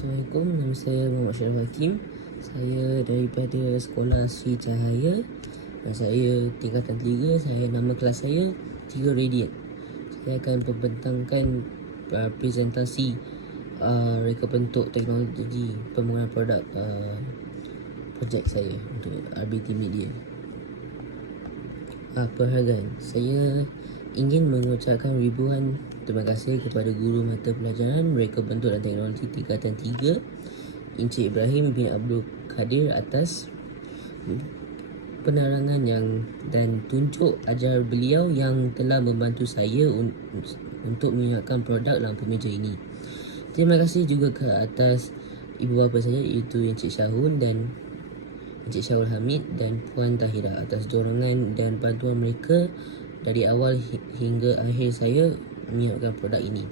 Assalamualaikum, nama saya Muhammad Syarif Hakim. Saya daripada Sekolah Sri Cahaya dan saya tingkatan 3. Saya nama kelas saya 3 Radiant. Saya akan membentangkan presentasi reka bentuk teknologi pembangunan produk projek saya untuk RBT Media. Perhargaan. Saya ingin mengucapkan ribuan terima kasih kepada guru mata pelajaran Reka Bentuk dan Teknologi tingkatan 3 Encik Ibrahim bin Abdul Kadir atas penerangan dan tunjuk ajar beliau yang telah membantu saya untuk menyiapkan produk lampu meja ini. Terima kasih juga ke atas ibu bapa saya, iaitu Encik Syahul dan Encik Syahul Hamid dan Puan Tahira atas dorongan dan bantuan mereka dari awal hingga akhir saya menyiapkan produk ini.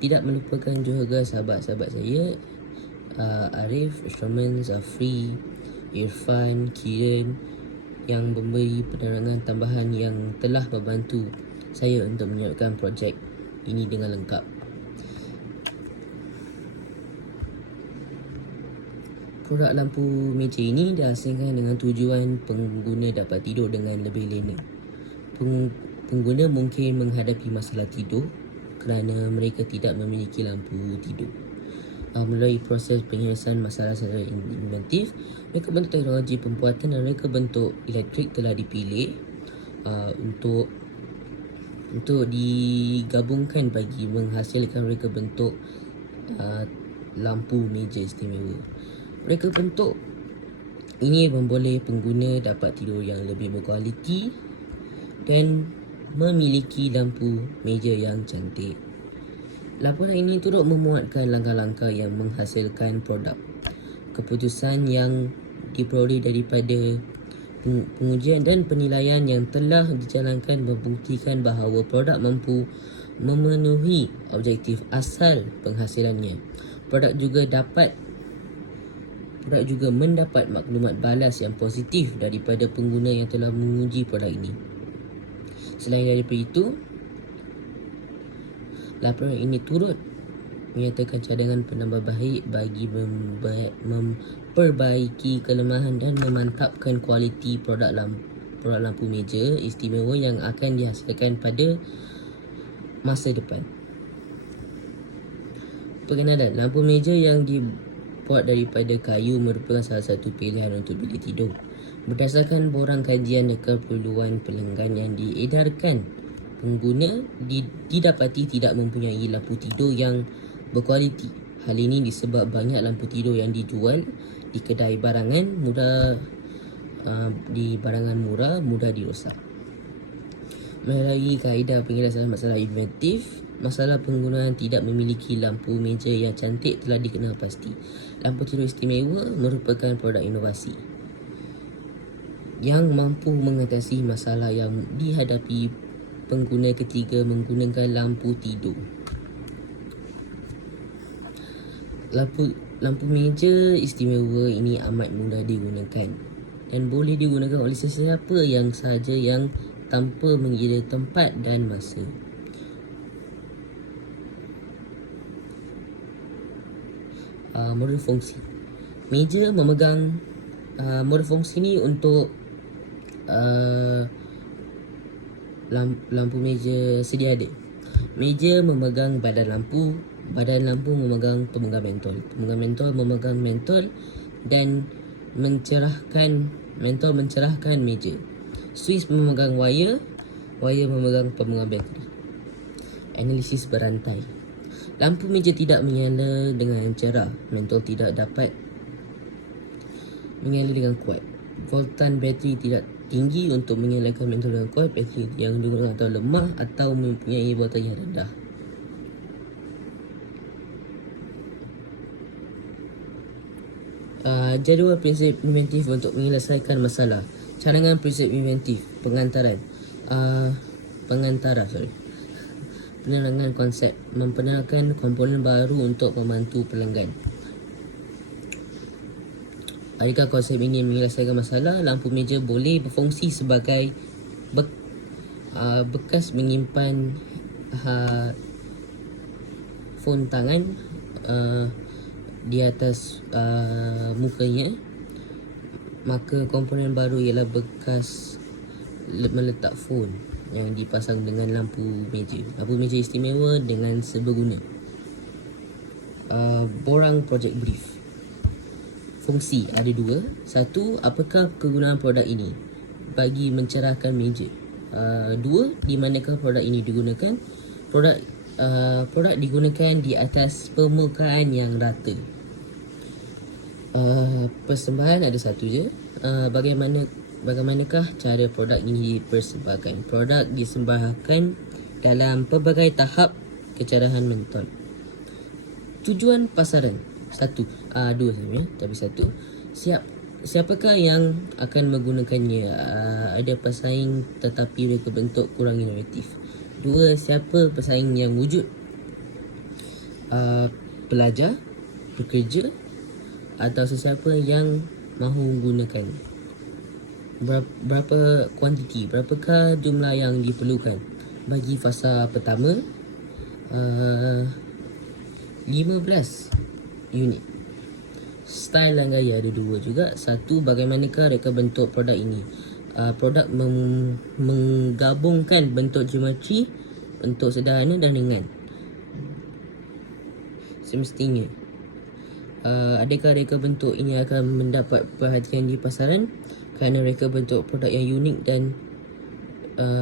Tidak melupakan juga sahabat-sahabat saya, Arif, Shraman, Zafri, Irfan, Kiran yang memberi penerangan tambahan yang telah membantu saya untuk menyiapkan projek ini dengan lengkap. Produk lampu meja ini dihasilkan dengan tujuan pengguna dapat tidur dengan lebih lena. Pengguna mungkin menghadapi masalah tidur kerana mereka tidak memiliki lampu tidur. Melalui proses penyelesaian masalah secara inventif, reka bentuk teknologi pembuatan dan reka bentuk elektrik telah dipilih untuk digabungkan bagi menghasilkan reka bentuk lampu meja istimewa. Reka bentuk ini memboleh pengguna dapat tidur yang lebih berkualiti dan memiliki lampu meja yang cantik. Laporan ini turut memuatkan langkah-langkah yang menghasilkan produk. Keputusan yang diperoleh daripada pengujian dan penilaian yang telah dijalankan membuktikan bahawa produk mampu memenuhi objektif asal penghasilannya. Produk juga mendapat maklumat balas yang positif daripada pengguna yang telah menguji produk ini. Selain daripada itu, laporan ini turut menyatakan cadangan penambahbaik bagi memperbaiki kelemahan dan memantapkan kualiti produk lampu meja istimewa yang akan dihasilkan pada masa depan. Perkenalan, lampu meja yang dibuat daripada kayu merupakan salah satu pilihan untuk bilik tidur. Berdasarkan borang kajian keperluan pelanggan yang diedarkan, pengguna didapati tidak mempunyai lampu tidur yang berkualiti. Hal ini disebab banyak lampu tidur yang dijual di kedai barangan murah mudah dirosak. Melalui kaedah penyelesaian masalah inventif, masalah penggunaan tidak memiliki lampu meja yang cantik telah dikenal pasti. Lampu tidur istimewa merupakan produk inovasi yang mampu mengatasi masalah yang dihadapi pengguna ketika menggunakan lampu tidur. Lampu meja istimewa ini amat mudah digunakan dan boleh digunakan oleh sesiapa yang sahaja yang tanpa mengira tempat dan masa. Modul fungsi. Meja memegang modul fungsi ni untuk lampu meja sedia ada. Meja memegang badan lampu memegang pemenggang mentol. Pemenggang mentol memegang mentol dan mencerahkan meja. Switch memegang wire memegang pemenggang bateri. Analisis berantai. Lampu meja tidak menyala dengan cerah. Mentol tidak dapat menyala dengan kuat. Voltan bateri tidak tinggi untuk menyalakan mentol dengan kuat. Bateri yang digunakan atau lemah atau mempunyai voltaj yang rendah. Jadual prinsip inventif untuk menyelesaikan masalah. Cadangan prinsip inventif. Penerangan konsep. Memperkenalkan komponen baru untuk membantu pelanggan. Adakah konsep ini menyelesaikan masalah? Lampu meja boleh berfungsi sebagai bekas menyimpan phone tangan, di atas mukanya, maka komponen baru ialah bekas meletak phone yang dipasang dengan lampu meja istimewa dengan seberguna. Borang project brief. Fungsi ada dua. Satu, apakah kegunaan produk ini bagi mencerahkan meja. Dua, di manakah produk ini digunakan. Produk digunakan di atas permukaan yang rata. Persembahan ada satu je. Bagaimanakah cara produk ini dipersembahkan? Produk disembahkan dalam pelbagai tahap kecerahan mentol. Tujuan pasaran dua sebenarnya, tapi satu. Siapakah yang akan menggunakannya? Ada pesaing tetapi mereka bentuk kurang inovatif. Dua, siapa pesaing yang wujud? Pelajar, pekerja, atau sesiapa yang mahu gunakan. Berapa kuantiti, berapakah jumlah yang diperlukan? Bagi fasa pertama, 15 unit. Style dan gaya ada dua juga. Satu, bagaimanakah reka bentuk produk ini. Produk menggabungkan bentuk geometri, bentuk sederhana dan ringan. Semestinya adakah reka bentuk ini akan mendapat perhatian di pasaran kerana reka bentuk produk yang unik dan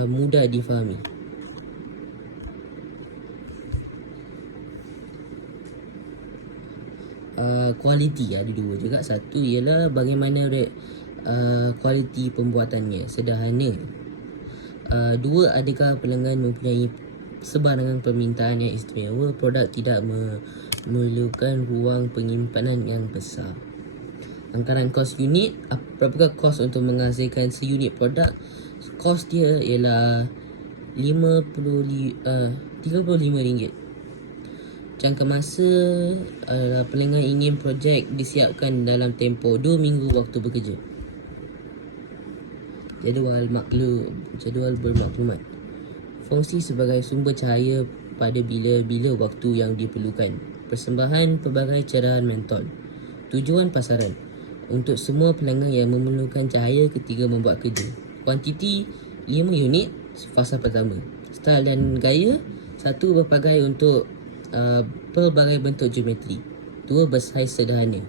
mudah difahami. Kualiti ada dua juga. Satu ialah bagaimana kualiti pembuatannya, sederhana. Dua, adakah pelanggan mempunyai sebarangan permintaan yang istimewa. Produk tidak memerlukan ruang penyimpanan yang besar. Anggaran kos unit, berapakah kos untuk menghasilkan seunit produk? Kos dia ialah RM35. Jangka masa pelanggan ingin projek disiapkan dalam tempoh 2 minggu waktu bekerja. Jadual bermaklumat. Fungsi sebagai sumber cahaya pada bila-bila waktu yang diperlukan. Persembahan pelbagai cerahan mentol. Tujuan pasaran untuk semua pelanggan yang memerlukan cahaya ketika membuat kerja. Kuantiti 5 unit fasa pertama. Style dan gaya, satu, berpakai untuk pelbagai bentuk geometri. Dua, bersaiz sederhana.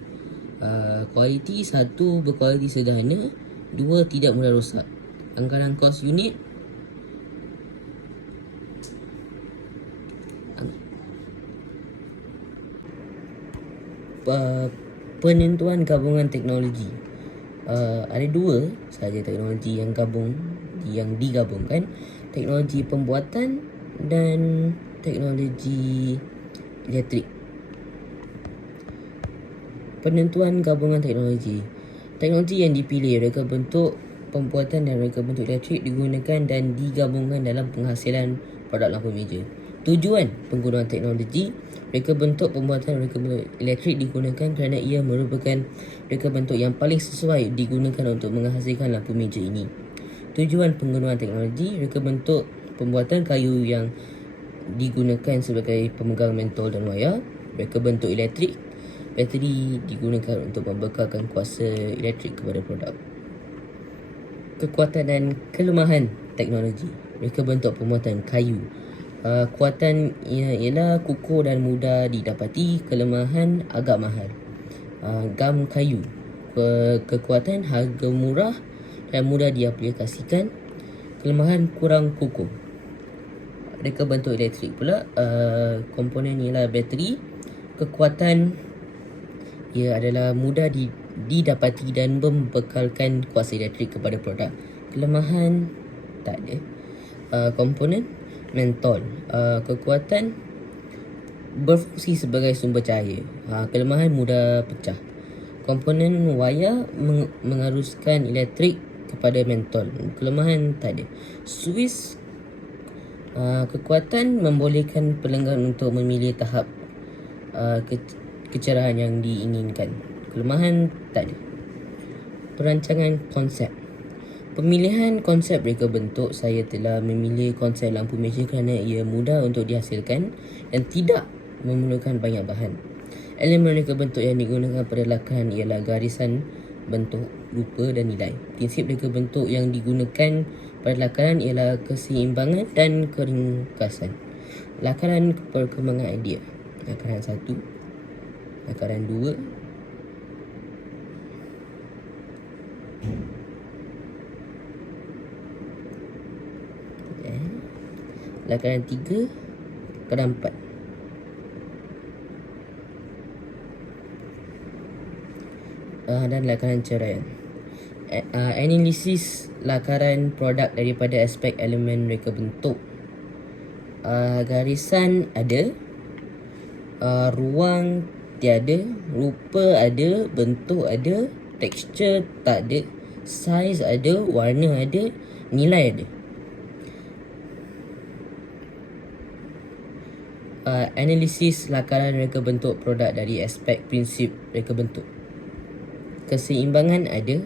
Kualiti, satu, berkualiti sederhana. Dua, tidak mudah rosak. Anggaran kos unit, penentuan gabungan teknologi. Ada dua sahaja teknologi yang digabungkan. Teknologi pembuatan dan teknologi elektrik. Penentuan gabungan teknologi. Teknologi yang dipilih, reka bentuk pembuatan dan reka bentuk elektrik digunakan dan digabungkan dalam penghasilan produk lampu meja. Tujuan penggunaan teknologi, reka bentuk pembuatan dan reka bentuk elektrik digunakan kerana ia merupakan reka bentuk yang paling sesuai digunakan untuk menghasilkan lampu meja ini. Tujuan penggunaan teknologi, reka bentuk pembuatan kayu yang digunakan sebagai pemegang mentol dan wayar. Reka bentuk elektrik, bateri digunakan untuk membekalkan kuasa elektrik kepada produk. Kekuatan dan kelemahan teknologi, reka bentuk pembuatan kayu. Kuatan ialah kukuh dan mudah didapati. Kelemahan agak mahal. Gam kayu, kekuatan harga murah dan mudah diaplikasikan. Kelemahan kurang kukuh. Reka bentuk elektrik pula, komponen ialah bateri. Kekuatan ia adalah mudah didapati dan membekalkan kuasa elektrik kepada produk. Kelemahan tak ada. Komponen mentol, kekuatan berfungsi sebagai sumber cahaya. Kelemahan mudah pecah. Komponen wayar mengaruskan elektrik kepada mentol. Kelemahan tak ada. Suis, kekuatan membolehkan pelanggan untuk memilih tahap kecerahan yang diinginkan. Kelemahan tak ada. Perancangan konsep. Pemilihan konsep reka bentuk, saya telah memilih konsep lampu meja kerana ia mudah untuk dihasilkan dan tidak memerlukan banyak bahan. Elemen reka bentuk yang digunakan pada lakaran ialah garisan, bentuk, rupa dan nilai. Prinsip reka bentuk yang digunakan pada lakaran ialah keseimbangan dan keringkasan. Lakaran perkembangan idea. Lakaran 1, lakaran 2, lakaran 3, lakaran 4. Dan lakaran ceraian. Analisis lakaran produk daripada aspek elemen reka bentuk. Garisan ada, ruang tiada, rupa ada, bentuk ada, tekstur tak ada, saiz ada, warna ada, nilai ada. Analisis lakaran reka bentuk produk dari aspek prinsip reka bentuk. Keseimbangan ada,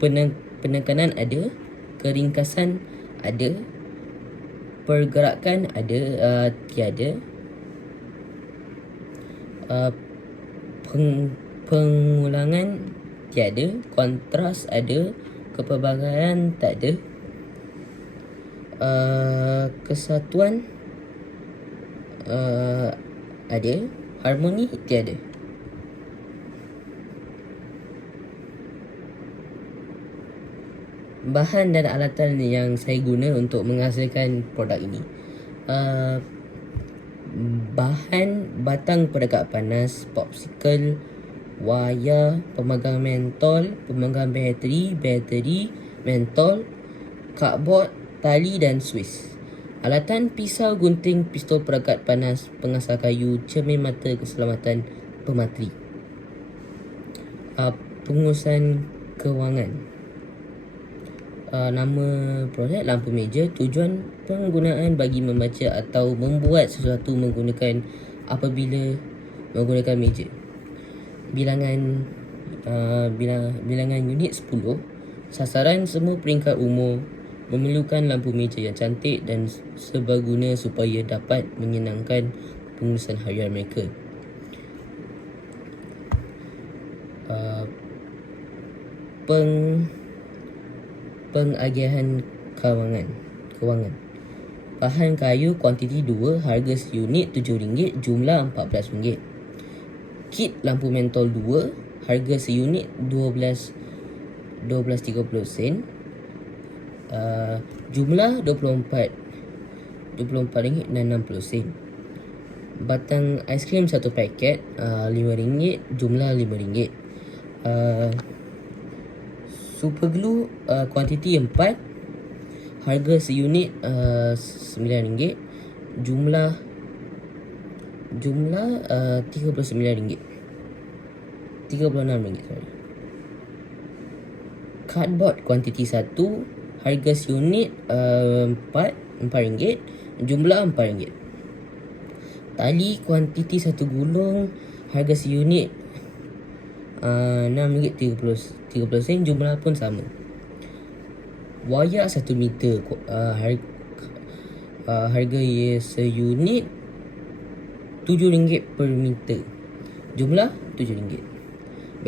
penekanan ada, keringkasan ada, pergerakan ada, tiada, pengulangan tiada, kontras ada, kepelbagaian tak ada, kesatuan ada, harmoni tiada. Bahan dan alatan yang saya guna untuk menghasilkan produk ini. Bahan batang perekat panas, popsicle, wayar, pemegang mentol, pemegang bateri, mentol, cardboard, tali dan Swiss. Alatan pisau, gunting, pistol perekat panas, pengasah kayu, cermin mata keselamatan, pemateri. Pengurusan kewangan. Nama projek lampu meja. Tujuan penggunaan bagi membaca atau membuat sesuatu menggunakan apabila menggunakan meja. Bilangan bilangan unit 10. Sasaran semua peringkat umur memerlukan lampu meja yang cantik dan serbaguna supaya dapat menyenangkan pengurusan harian mereka. Pengagihan kewangan. Bahan kayu kuantiti 2, harga seunit RM7, jumlah RM14. Kit lampu mentol 2, harga seunit RM12.30, jumlah RM24.60. Batang aiskrim 1 paket, RM5, jumlah RM5. Super glue kuantiti 4, harga seunit RM9, jumlah RM36. Cardboard kuantiti 1, harga seunit RM4, jumlah RM4. Tali kuantiti 1 gulung, harga seunit RM6.30, jumlah pun sama. Wayar 1 meter, harga seunit RM7 per meter, jumlah RM7.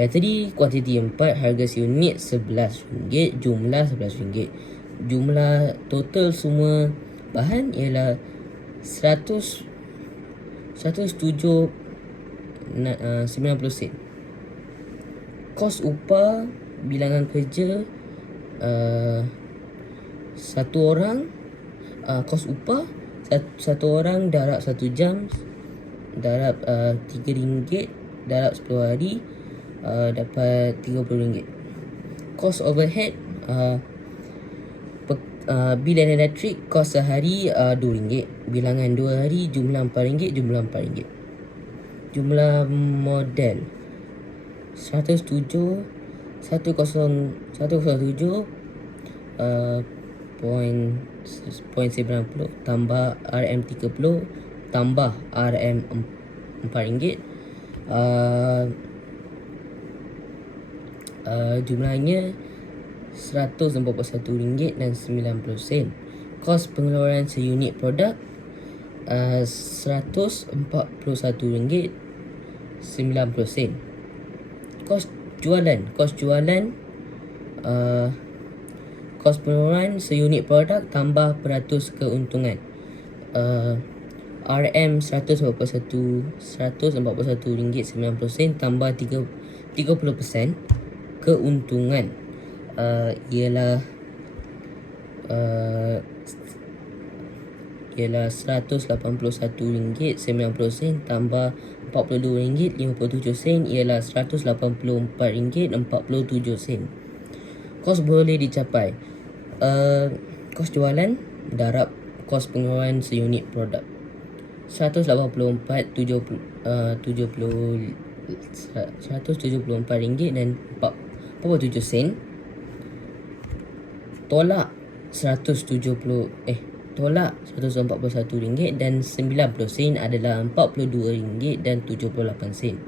Bateri kuantiti 4, harga seunit RM11, jumlah RM11. Jumlah total semua bahan ialah 107.90 sen. Kos upah bilangan kerja satu orang. Kos upah satu orang darab 1 jam darab RM3 darab 10 hari, dapat RM30. Kos overhead, bil elektrik kos sehari RM2, bilangan 2 hari jumlah RM4, jumlah RM4. Jumlah model 107.90 tambah RM30 tambah RM4, jumlahnya RM141.90. Kos pengeluaran seunit produk RM141.90. 90 sen. Kos jualan kos pengeluaran seunit produk tambah peratus keuntungan. RM RM141.90 tambah 30% keuntungan, ialah RM181.90 tambah RM42.57 ialah RM184.47. Kos boleh dicapai. Kos jualan darab kos pengeluaran seunit produk. 174 ringgit dan 47 sen tolak 141 ringgit dan 90 sen adalah 42 ringgit dan 78 sen.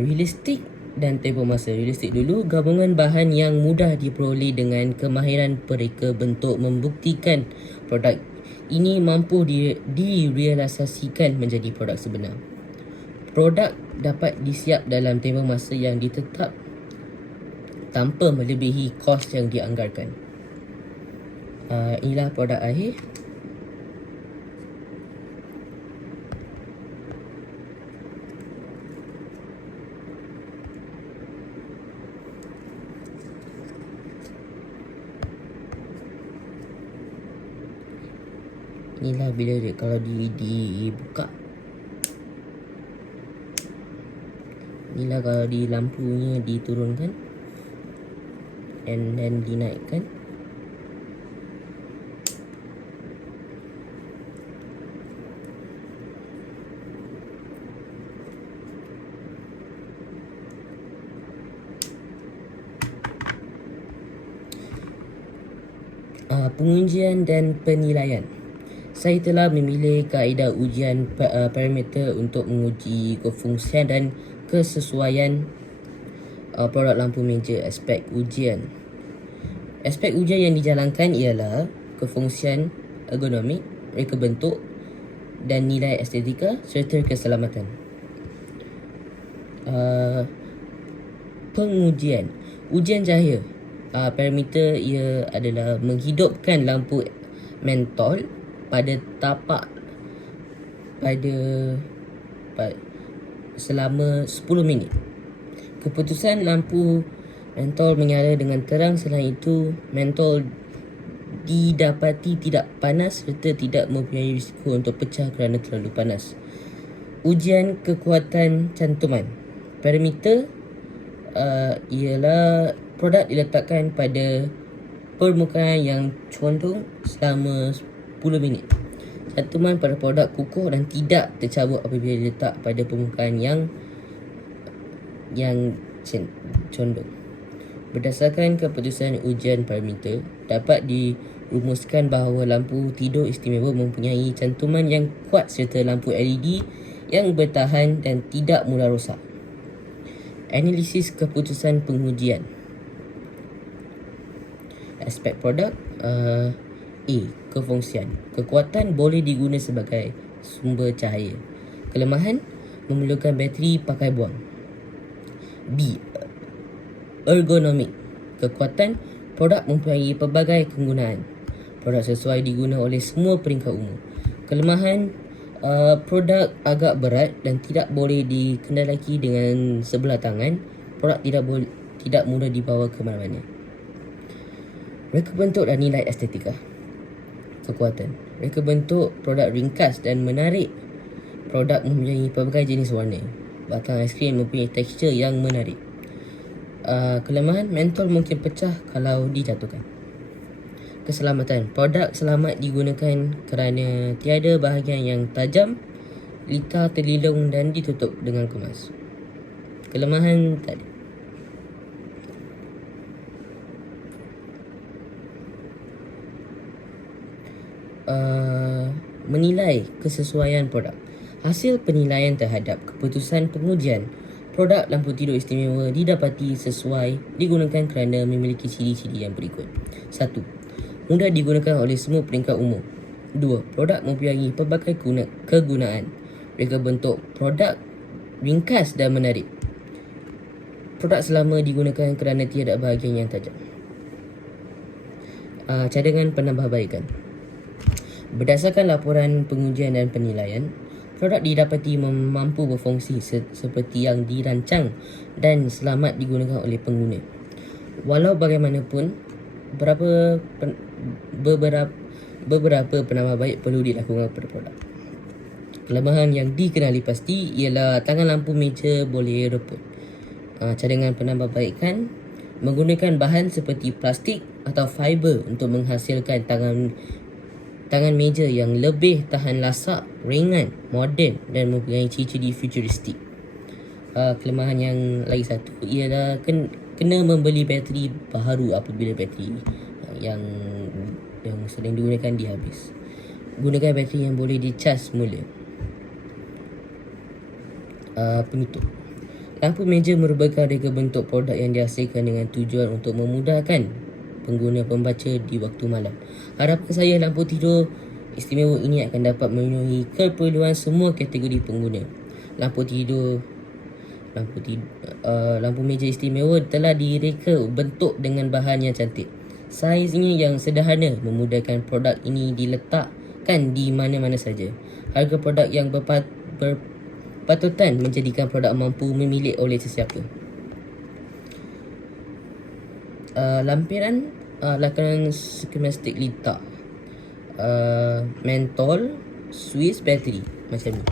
Realistik dan tempoh masa. Realistik dulu, gabungan bahan yang mudah diperoleh dengan kemahiran mereka bentuk membuktikan produk ini mampu direalisasikan menjadi produk sebenar. Produk dapat disiap dalam tempoh masa yang ditetap tanpa melebihi kos yang dianggarkan. Inilah produk akhir. Inilah bila kalau dibuka. Inilah kalau di lampunya diturunkan and then dinaikkan. Pengujian dan penilaian. Saya telah memilih kaedah ujian parameter untuk menguji kefungsian dan kesesuaian produk lampu meja. Aspek ujian yang dijalankan ialah kefungsian, ergonomik, reka bentuk dan nilai estetika serta keselamatan. Pengujian. Ujian cahaya. Parameter ia adalah menghidupkan lampu mentol pada tapak selama 10 minit. Keputusan lampu mentol menyala dengan terang. Selain itu, mentol didapati tidak panas serta tidak mempunyai risiko untuk pecah kerana terlalu panas. Ujian kekuatan cantuman. Parameter ialah produk diletakkan pada permukaan yang condong selama 10 minit. Cantuman pada produk kukuh dan tidak tercabut apabila diletak pada permukaan yang condong. Berdasarkan keputusan ujian parameter, dapat dirumuskan bahawa lampu tidur istimewa mempunyai cantuman yang kuat serta lampu LED yang bertahan dan tidak mudah rosak. Analisis keputusan pengujian. Aspek produk. Kefungsian. Kekuatan boleh digunakan sebagai sumber cahaya. Kelemahan, memerlukan bateri pakai buang. B. Ergonomik. Kekuatan, produk mempunyai pelbagai kegunaan. Produk sesuai digunakan oleh semua peringkat umur. Kelemahan, produk agak berat dan tidak boleh dikendalikan dengan sebelah tangan. Produk tidak mudah dibawa ke mana-mana. Reka bentuk dan nilai estetika. Kekuatan. Reka bentuk produk ringkas dan menarik. Produk mempunyai pelbagai jenis warna. Batang aiskrim mempunyai tekstur yang menarik. Kelemahan, mentol mungkin pecah kalau dijatuhkan. Keselamatan. Produk selamat digunakan kerana tiada bahagian yang tajam, litar terlilung dan ditutup dengan kemas. Kelemahan tadi. Menilai kesesuaian produk. Hasil penilaian terhadap keputusan pengujian produk lampu tidur istimewa didapati sesuai digunakan kerana memiliki ciri-ciri yang berikut. 1. Mudah digunakan oleh semua peringkat umur. 2. Produk mempunyai pelbagai kegunaan. Reka bentuk produk ringkas dan menarik. Produk selama digunakan kerana tiada bahagian yang tajam. Cadangan penambahbaikan. Berdasarkan laporan pengujian dan penilaian, produk didapati mampu berfungsi seperti yang dirancang dan selamat digunakan oleh pengguna. Walau bagaimanapun, beberapa penambahbaik perlu dilakukan pada produk. Kelemahan yang dikenali pasti ialah tangan lampu meja boleh reput. Cadangan penambahbaikan menggunakan bahan seperti plastik atau fiber untuk menghasilkan tangan meja yang lebih tahan lasak, ringan, moden dan mempunyai ciri-ciri futuristik. Kelemahan yang lagi satu ialah kena membeli bateri baharu apabila bateri yang sedang digunakan dihabis. Gunakan bateri yang boleh dicas semula. Penutup. Lampu meja merupakan reka bentuk produk yang dihasilkan dengan tujuan untuk memudahkan pengguna pembaca di waktu malam. Harapan saya lampu tidur istimewa ini akan dapat memenuhi keperluan semua kategori pengguna. Lampu meja istimewa telah direka bentuk dengan bahan yang cantik. Saiznya yang sederhana memudahkan produk ini diletakkan di mana-mana saja. Harga produk yang berpatutan menjadikan produk mampu memilih oleh sesiapa. Lampiran lakaran skematik litar, mentol, Swiss battery macam ni.